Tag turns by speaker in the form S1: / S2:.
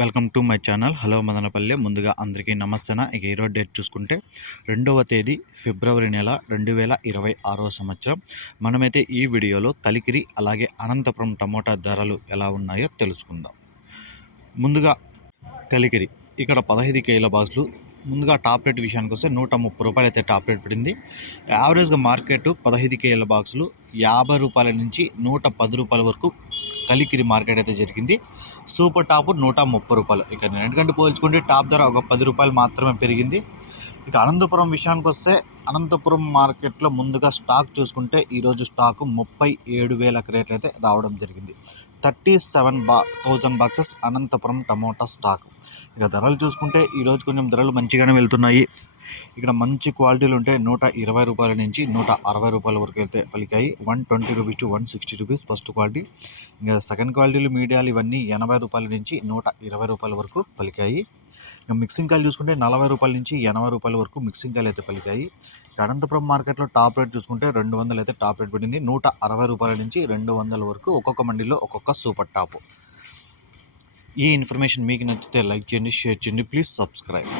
S1: Welcome to my channel. Hello Madanapalle. ముందుగా అందరికీ నమస్తేనా. ఇక ఈరోజు డేట్ చూసుకుంటే రెండవ తేదీ ఫిబ్రవరి నెల రెండు వేల ఇరవై ఆరో సంవత్సరం. మనమైతే ఈ వీడియోలో కలికిరి అలాగే అనంతపురం టమోటా ధరలు ఎలా ఉన్నాయో తెలుసుకుందాం. ముందుగా కలికిరి. ఇక్కడ పదహైదు కేల బాక్సులు. ముందుగా టాప్ రేట్ విషయానికి వస్తే నూట ముప్పై రూపాయలు అయితే టాప్ రేట్ పడింది. యావరేజ్గా మార్కెట్ పదహైదు కేల బాక్సులు యాభై రూపాయల నుంచి నూట పది రూపాయల వరకు కలికిరి మార్కెట్ అయితే జరిగింది. సూపర్ టాప్ నూట ముప్పై రూపాయలు. ఇక ఎందుకంటే పోల్చుకుంటే టాప్ ధర ఒక పది రూపాయలు మాత్రమే పెరిగింది. ఇక అనంతపురం విషయానికి వస్తే అనంతపురం మార్కెట్లో ముందుగా స్టాక్ చూసుకుంటే ఈరోజు స్టాక్ ముప్పై ఏడు వేల రేట్లు అయితే రావడం జరిగింది. థర్టీ సెవెన్ బా thousand boxes Anantapuram tomato stock. ఇక ధరలు చూసుకుంటే ఈరోజు కొంచెం ధరలు మంచిగానే వెళ్తున్నాయి. ఇక్కడ మంచి క్వాలిటీలు ఉంటే నూట ఇరవై రూపాయల నుంచి నూట అరవై రూపాయల వరకు అయితే పలికాయి. One twenty rupees to one sixty rupees first quality. ఇంకా సెకండ్ క్వాలిటీలు మీడియాలు ఇవన్నీ ఎనభై రూపాయల నుంచి నూట ఇరవై రూపాయల వరకు పలికాయి. ఇంకా మిక్సింగ్ కాయలు చూసుకుంటే నలభై రూపాయల నుంచి ఎనభై రూపాయల వరకు మిక్సింగ్ కాయలు అయితే పలికాయి. అనంతపురం మార్కెట్లో టాప్ రేట్ చూసుకుంటే రెండు వందలు అయితే టాప్ రేట్ పడింది. నూట అరవై రూపాయల నుంచి రెండు వందల వరకు ఒక్కొక్క మండీలో ఒక్కొక్క సూపర్ టాప్. ఈ ఇన్ఫర్మేషన్ మీకు నచ్చితే లైక్ చేయండి షేర్ చేయండి ప్లీజ్ సబ్స్క్రైబ్.